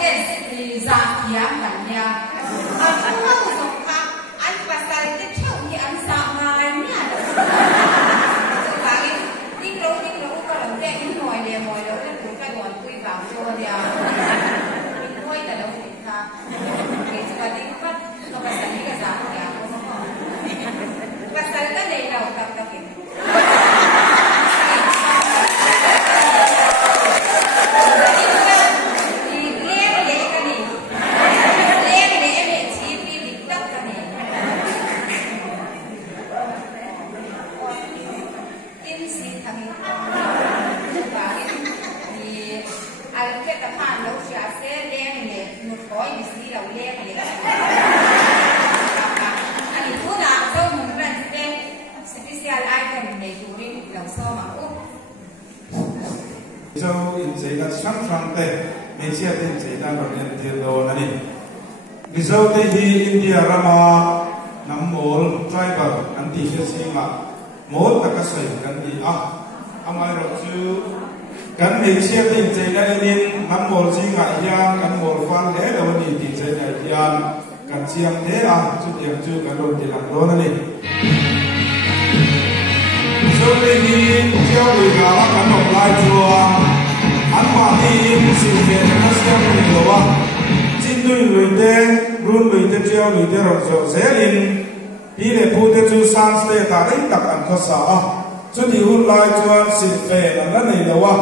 cái giả hiếm bản nhà anh không dùng ha anh bắt tay cái theo như anh sao mà nhá cái đi lâu có lần đây những ngồi đâu cái cũng cái ngồi quy vào cho đi à mình quay tại đâu thì ha cái cái đi bắt nó bắt tay cái giả hiếm bắt tay cái này đâu tập cái so in Zayda Samsung te Malaysia te Zayda Rogan Tilo nani Mizo te hi India Rama Namol tribal anti Hisinga Mol takasay kan di amay roju kan Malaysia te Zayda inin Namol singa yan kan mol fan le dawani di Zayda yan kan siang te chu diam chu kan ron dilang ro nani so te hi chiao lui ga kan nok lai chuang anh mà đi sự kiện nó sẽ không nhiều quá chính tôi người thế luôn người thế treo người thế rồi sẽ lên đi để phụ thế chú sang sẽ ta đấy đặt ăn có sao cho thì hôm nay cho sự kiện là nó này đâu á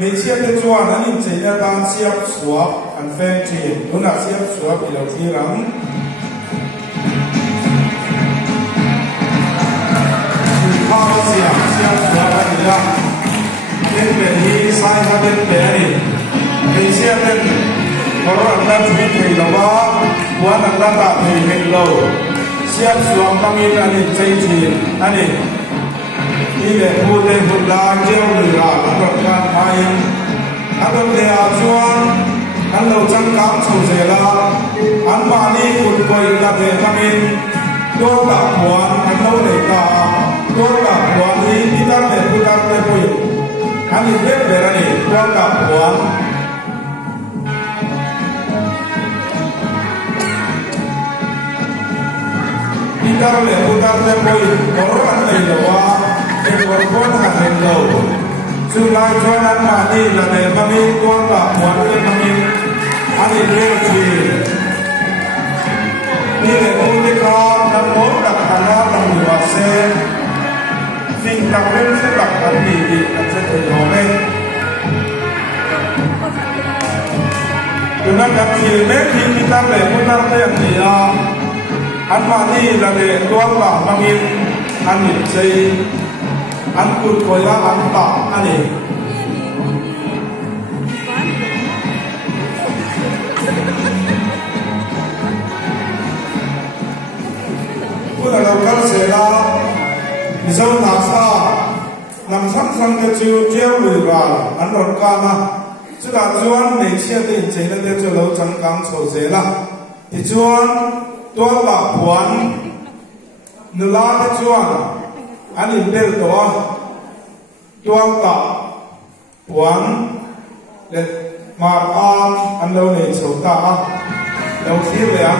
mấy chiếc thế cho nó nhìn thấy là đang xếp xóa ăn phèn chỉ lúc nào xếp xóa bị đầu tiên lắm họ xếp xóa cái gì đó đến về đi sai ra đến về này mình xem đến có anh đang chuẩn bị là ba quán anh đang tạo thì mình lâu xem xuống tâm in anh chơi gì anh đi về mua đến một đàn treo lửa anh đọc ra hai anh đọc để chuan anh lâu trăng cám sầu dẻ la anh mà đi một quầy là về tâm in tôi tạo quán anh lâu để cả tôi tạo quán đi ta để tôi ta để quầy anh biết về đây quan trọng quá đi đâu để tôi ta thêm bồi có anh này là quá để còn quan hàng hàng đầu sự lai cho anh mà đi là để mà đi quan trọng quá để mà đi anh biết gì đi để tôi đi con năm bốn đặt hàng nó làm nhiều xeสิ่งต่างเรื่องที่หลักการดีอาจจะถึงหัวเองดังนั้นการที่แม้ที่ที่ตั้งแต่ผู้ตั้งแต่ที่อันมาที่ระเบิดตัวหลักมันอันนี้ใจอันกุดคอยอันตาอันนี้ผู้เราการเสียละมิโซนาซานำซ้ำๆจะจิวเจียวลุยว่าอันรอนกามาสุดท้ายจวนในเชื่อติดใจนั่นเดี๋ยวเราจังกังโฉเสละที่จวนตัวหลักหวนนุลาที่จวนอันนี้เป็นตัวหลักหวนเด็ดมาอันเราในโฉตาเราสีเหลือง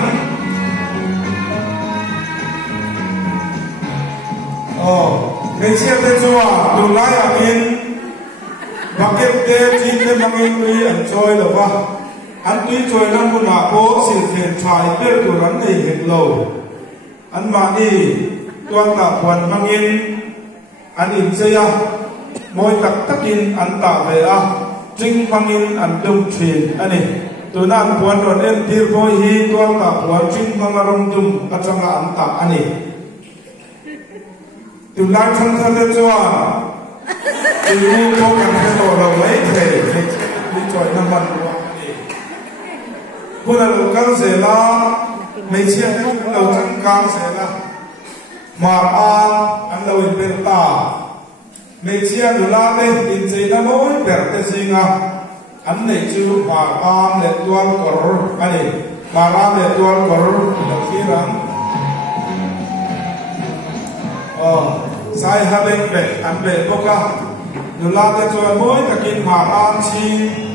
ในเชื่อเจ้าดูไล่อามินบักเก็ตเดจีนเดมังอินรีอันจอยหรือว่าอันนี้จอยนั้นบุญอาโปสิเฟนชายเปิดตัวนั้นในเห็นโลอันมาดีตัวตาควันมังอินอันอินเซียมวยตักตะกินอันตาเวอะจิงมังอินอันดุมชีนอันนี้ตัวนั้นควันโดนเอ็นทีโพฮีตัวตาควันจิงมังอารมณ์ดุมปัจจังอันตาอันนี้ดูไล่ทั้งท่านเจ้าดูพวกกันให้ตัวเราไม่เคยมีจอยน้ำมันตัวนี้พวกเราการเสละไม่เชื่อเราจังการเสละมาอันเราเป็นตาไม่เชื่อดูไล่เป็นใจน้ำมันแบบแต่สิ่งอันนี้จูมาเล็ดตัวกอร์อันนี้มาเล็ดตัวกอร์เราคิดรังใส่ฮาเบงเบอันเบพวกเราดูแลแต่ตัวมวยตะกินหมาอันชี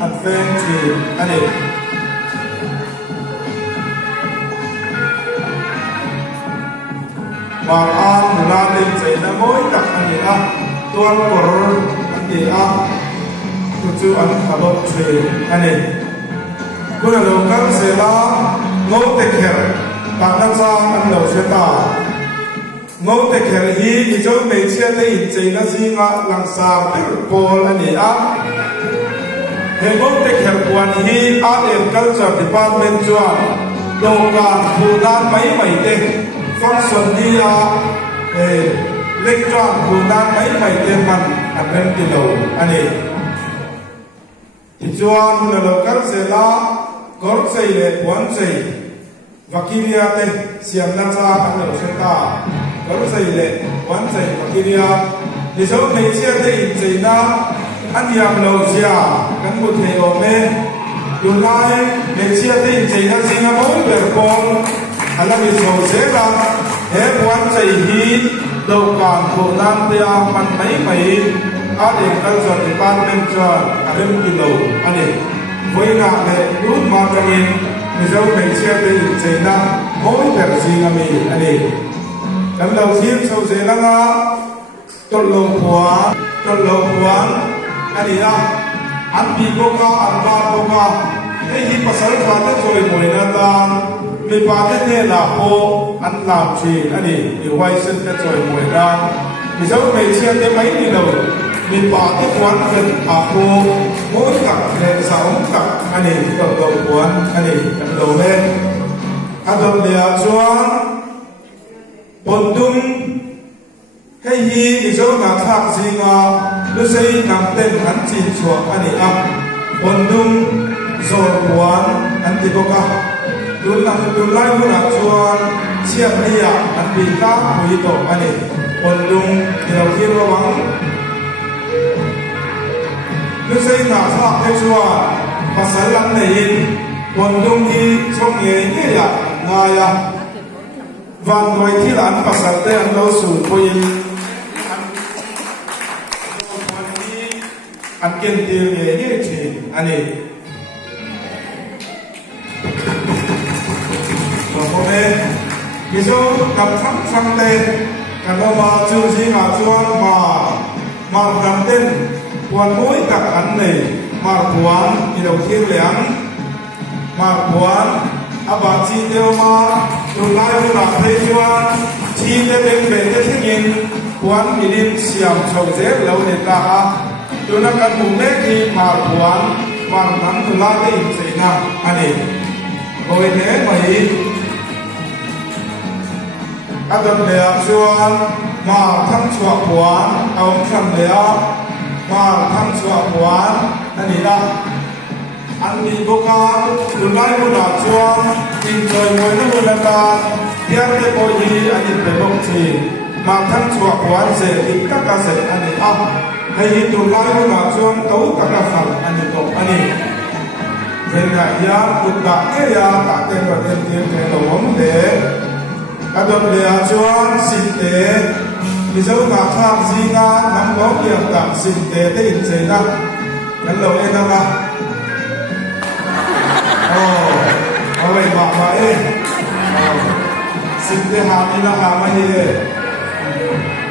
อันเฟนชีอันนี้ mà an là lên chạy nó mỗi tập anh đi à tuan cor anh đi à chú anh khá bốc chơi anh đi cô là đầu các sẽ là ngô tê khéo bạn đang sang anh đầu sẽ ta ngô tê khéo hi thì cho mấy chia tay in chạy nó gì ngã lăng xa biết bol anh đi à hệ ngô tê khéo quan hi art and culture department chuan đồ cả phụ đan mấy tê function đi à lịch chọn phụ đan mấy tê mình anh lên cái đầu anh đi chuan là đầu các sẽ là có xây lệ quán xây và kia te xiêm na cha anh đầu sẽ ta có xây lệ quán xây và kia thì số này chia te in xây na anh yam lâu chia anh một thầy ôm lên dù lai này chia te in xây na xin na mỗi bề con anh làm việc sầu sẽ là hết quán xây hi đầu càng phụ nam tia mình mấy anh em các doanh nghiệp ban bên cho anh em kilo anh em với là để rút mà cho mình dấu ngày chia tới chế na mỗi việc gì là mình anh em lần đầu tiên sau chế na tốt lâu quá anh em anh bị cô ca anh ba cô ca cái gì mà sáng phát tới rồi mỗi lần ta mình phát tới thế là cô anh làm gì anh em điều quay sinh tới rồi mỗi lần thì dấu ngày chia tới mấy đi đầu mình bỏ cái quán gần cô mỗi cặp đèn sáu cặp anh ấy đầu quán anh ấy đầu lên anh đầu lìa cho bồn tung cái gì thì số nào khác gì ngờ nó xây nằm tên hắn chín chuột anh ấy ăn bồn tung rồi quán anh thì có cả đun lại của nó cho chia đi à anh bị cá hủy tổ anh ấy bồn tung thì đầu tiên nó vắng lúc xây nhà tháp thế chùa và sản lắm này còn đông đi trong nghề như là ngài à và người thi lãn và sản tế anh đâu sủi bôi anh kiên tiêu nghề như thế anh ấy và hôm nay ví dụ gặp thăm sang đây cả nó mà chú gì ngà chuan mà gần tên quan mỗi các anh này mà quan thì đầu tiên liang mà quan bà chi tiêu mà từ nay vừa làm thấy chưa chi tiêu bên bên cái thiên nhiên quan thì đi xiêm sầu dễ lâu để ta từ nó cần một nét thì mà quan nắm từ nay cái gì nào anh ấy rồi thế mấy anh đừng để chuan mà thăm chùa quan ông thăm để mà thăm chùa quán anh đi ra anh đi vô ca từ nay vô là chuông tìm trời mới nó vô là ta hiện cái bồi gì anh đi về bông chỉ mà thăm chùa quán sẽ đi các ca sẽ anh đi ăn hay từ nay vô là chuông tấu các ca phật anh đi tổ anh đi về ngày ya được cả cái ya cả tên và tên tiền cái đầu ống để anh đừng để chuông xin tế vì dấu ngạc thang gì nga nắm có việc cả xin tế tế in chế na ngắn lâu lên đâu ở vậy mà ấy xin tế hàm đi là hàm ấy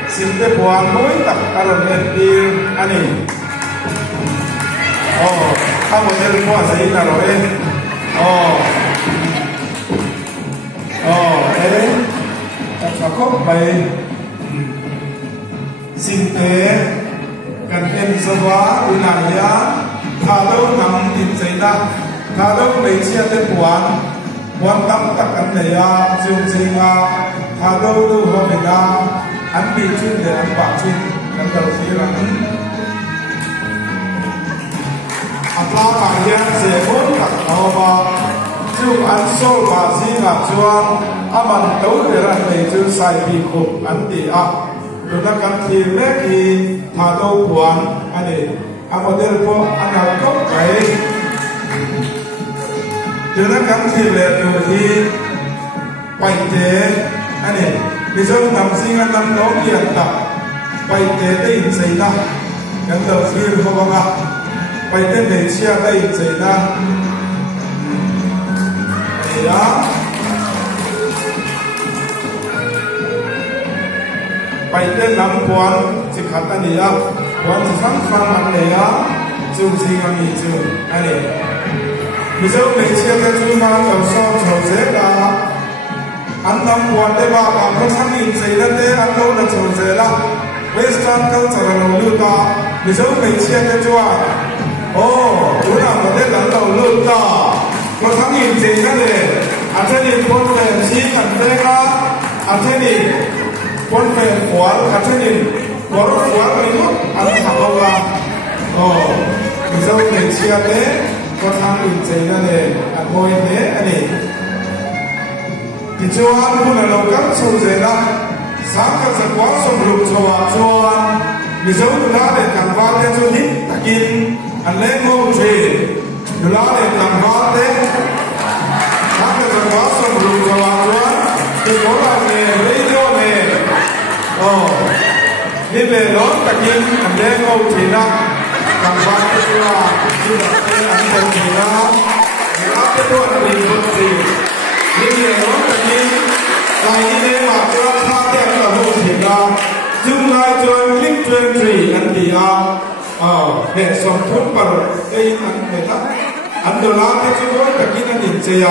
xin tế buồn mỗi tập cả lần lên đi anh ấy không một tên qua giấy là rồi đấy tập sao khóc bày xin tế cần em sơ hóa u này ya thà đâu nằm tin xây ra thà đâu mấy chia tên quan tâm tất cả này ya chương trình thà đâu đâu hoa về ra anh bị chuyên để anh bảo chuyên anh đầu tiên là anh ta phải ya sẽ muốn đặt nó vào chú anh sâu và gì là chuan anh đấu để ra này chú sai bị khủng anh thì chúng ta cần thì mấy cái thà đâu quán anh ấy anh có thể có anh nào có cái chúng ta cần thì lệ điều thì bày tế anh ấy bây giờ nằm sinh anh nằm đó kiện tập bày tế tên xảy ra cái đầu tiên không có bày tế để chia tên xảy ra đó ไปเต้นน้ำควันสิขัดอันนี้อ่ะควันสิทั้งฟังอันนี้อ่ะจูสิงามีจูอันนี้มิเจ้าไม่เชื่อแต่จูมาเราสอบโฉเจละอันน้ำควันได้บ้างเพราะทั้งอินทรีย์และเต้อันเราโฉเจละเวสตันเขาจะเราลูกตามิเจ้าไม่เชื่อแต่จูโอ้ดูนะประเทศเราลูกตาเพราะทั้งอินทรีย์นั่นเองอันนี้คนเป็นชี้กันเต้ละอันนี้คนเป็นหัวอันนี้หัวไม่รู้อันนี้ทำเอาละโอ้มิเจ้าไม่เชื่อแต่ก็ทำอินเจนั่นเองอันโมยเนี่ยอันนี้ที่ชวนคุณเราก็สู้เจนะสังกัดจากวัดสมรูปชวนมิเจ้าดูแลเด็กกันบ้านเด็กชุดนี้ตะกินอันเล่นโมจีดูแลเด็กกันบ้านเด็กสังกัดจากวัดสมรูปชวนที่โบราณเนี่ยเรื่องเนี่ยโอ้นี่เลยร้อนตะกินอันเล่นโมจีนะกันบ้านที่ว่าที่เราเป็นอันเป็นจีนะเราเป็นตัวอันเป็นคนจีนี่เลยร้อนตะกินใครที่ได้มาเจอข้าแก่เราโมจีนะจึงได้จนคลิปเทรนด์อันเดียวเนี่ยสมทุนปรเอ้ยอันเนี่ยท่านอันเดียวละที่จะด้วยตะกินอันนี้เจีย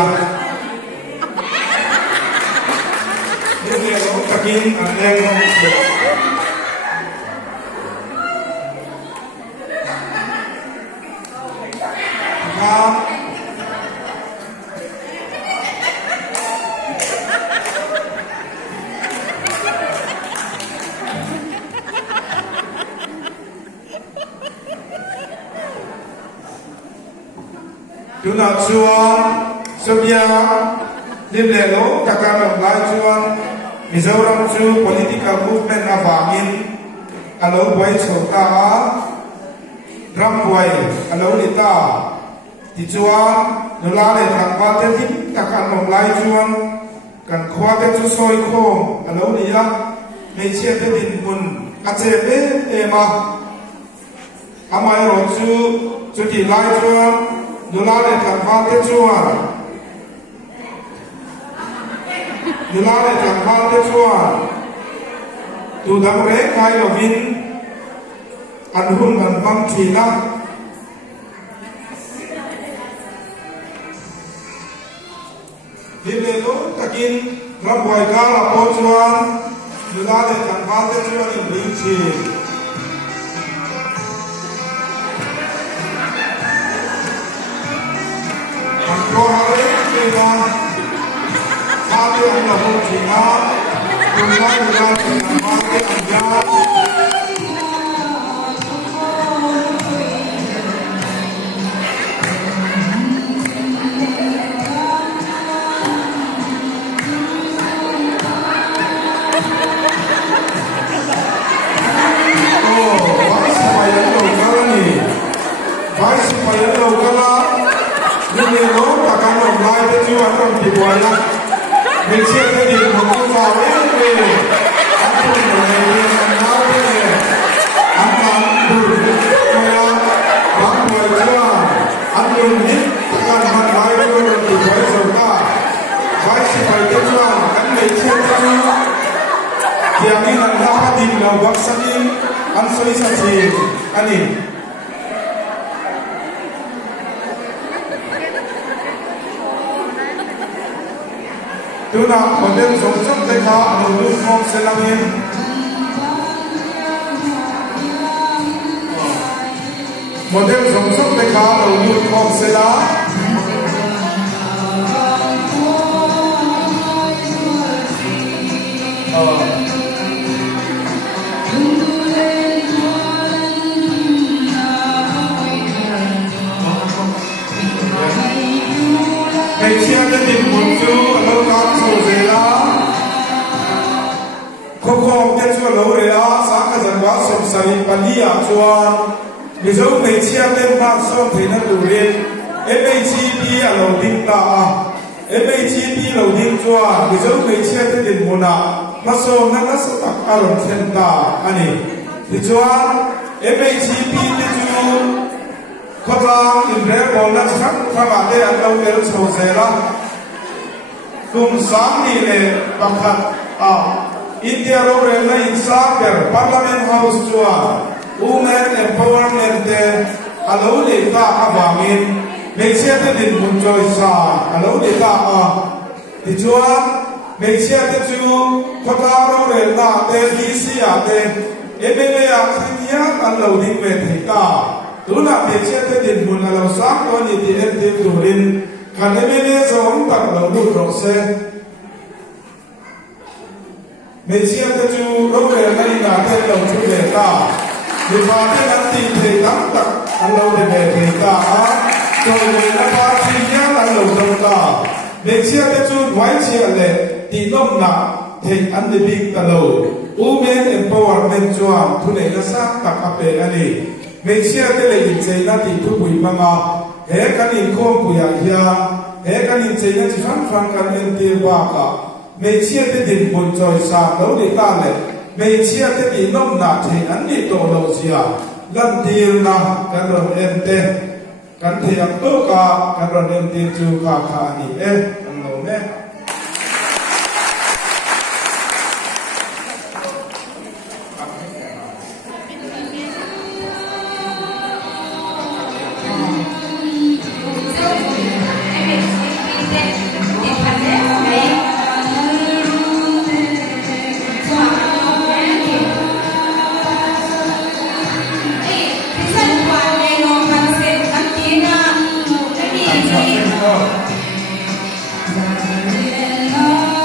นี่เลยร้อนตะกินอันเล่นโมจีดูน่าชวนสุดยอดริมเลโลตะการลงไล่ชวนมิโซรัมชู political movement อาฟังอินอโลบวยโฉตาดรัมบวยอโลลิตาที่ชวนดูแลในทางบ้านเต็มตะการลงไล่ชวนกันคว้าเต็มจุดซอยโค้งอโลนี่ละไม่เชื่อเต็มดินบุญอาเจเบเอมาอามาโรจูจุดที่ไล่ชวนดูแลในทางบ้านเต็มชวนดูแลในทางบ้านเต็มชวนดูดำเร็กไงเราวินอันหุ่นกันบางทีนะดิเลโลตะกินรับไว้กาลปอชวนดูแลในทางบ้านเต็มชวนอินดิชีก็หาเรื่องที่มาถ้าเรื่องเราพูดถึงนะคุณได้เวลาที่จะมาเก็บยาโอ้ไว้สมัยเรากันนี่ไว้สมัยเรากันละนี่เลยน้องตะการลงไล่ที่ชวนต้องติดไว้ละไม่เชื่อที่ดีของคุณฝ่ายเลยอันนี้เลยอันน้ำเลยอันน้ำดูตัวบางคนเชื่ออันนี้ตะการมันไล่ที่ชวนติดไว้สุดท้ายไว้สิไปที่ชวนอันไม่เชื่อที่เดี๋ยวนี้นั่นละดินเราวักสักอันสวยสักทีอันนี้ดูนะโมเดลสมชอบเลยค่ะโมเดลของเซลังเองโมเดลสมชอบเลยค่ะโมเดลของเซลังไอเชียจะดิบหมดจูเราการสู้เสียโคโค่เจ้าชัวเราเรียสังกัดจังหวัดสมศรีปัญญาชวนมิจฉาไอเชียเป็นภาคส่วนที่นั่นดูเรียนMHP เราดิ้นตา MHP เราดิ้นชัวมิจฉาไอเชียจะดิบหมดนะมาส่งนั่นก็สตักอารมณ์เช่นตาอันนี้มิจฉา MHP ที่จูข้าพเจ้าอินเดียบอกนักสักข้าพเจ้าเราเรียนโซเซล่ากลุ่มสามนี่เลยบังคับ India rồi na inside Parliament House chua women empowerment de alo de ta awangin mấy xe thế đình muốn chơi xa alo de ta thì chua mấy xe thế chú có ta rồi na de DC de MLA Kenya alo đi về thấy ta tú là mấy xe thế đình muốn alo sáng có như thì em thêm đủ in cả MLA giống tập đầu một rồi xe mấy xe thế chú rồi na đi na thế đầu chú về ta vì vậy nên anh tìm thấy lắm tập alo de về thấy ta rồi người ta phát triển nhá alo đâu ta mấy xe thế chú ngoại xe lệ thì nông nặng thì anh đi biết ta đâu women empowerment chuan thu này nó sáng tập áp về anh đi mấy xe thế này thì chơi nó thì thu bùi mà hệ cái nhìn không bùi à kia hệ cái nhìn chơi nó chỉ phán phán cái nhìn tiêu ba cả mấy xe thế đình buồn trời xa đâu để ta lệ mấy xe thế thì nông nặng thì anh đi tổ đầu gì à lần tiêu na cái rồi em tên cái thì ăn tốt cả cái rồi em tiêu chú cả cả đi em anh nói nè